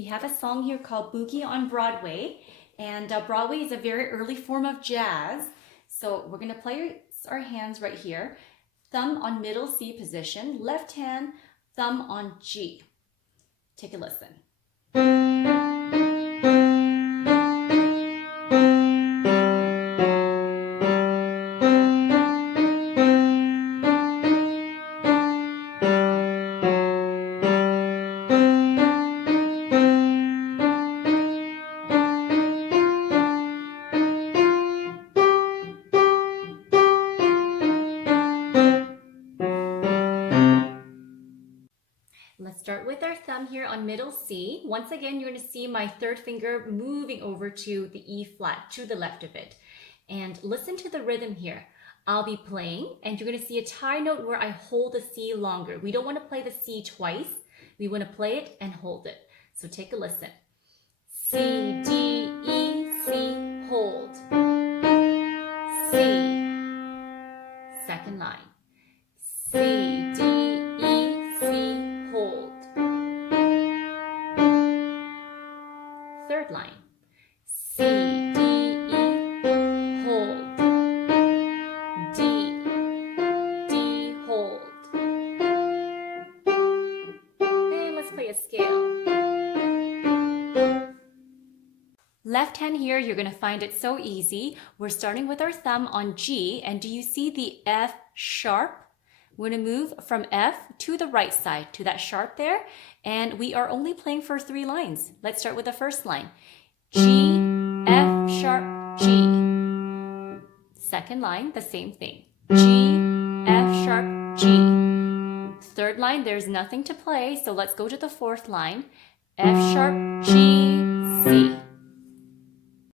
We have a song here called Boogie on Broadway, and Broadway is a very early form of jazz. So we're going to place our hands right here, thumb on middle C position, left hand, thumb on G. Take a listen. Let's start with our thumb here on middle C. Once again, you're going to see my third finger moving over to the E flat, to the left of it. And listen to the rhythm here. I'll be playing, and you're going to see a tie note where I hold the C longer. We don't want to play the C twice. We want to play it and hold it. So take a listen. C, D, E, C, hold. C, second line. C, D, E, C, hold. Third line. C, D, E, hold. D, D, hold. And let's play a scale. Left hand here, you're going to find it so easy. We're starting with our thumb on G, and do you see the F sharp? We're going to move from F to the right side, to that sharp there, and we are only playing for 3 lines. Let's start with the first line. G, F sharp, G. Second line, the same thing. G, F sharp, G. Third line, there's nothing to play, so let's go to the fourth line. F sharp, G,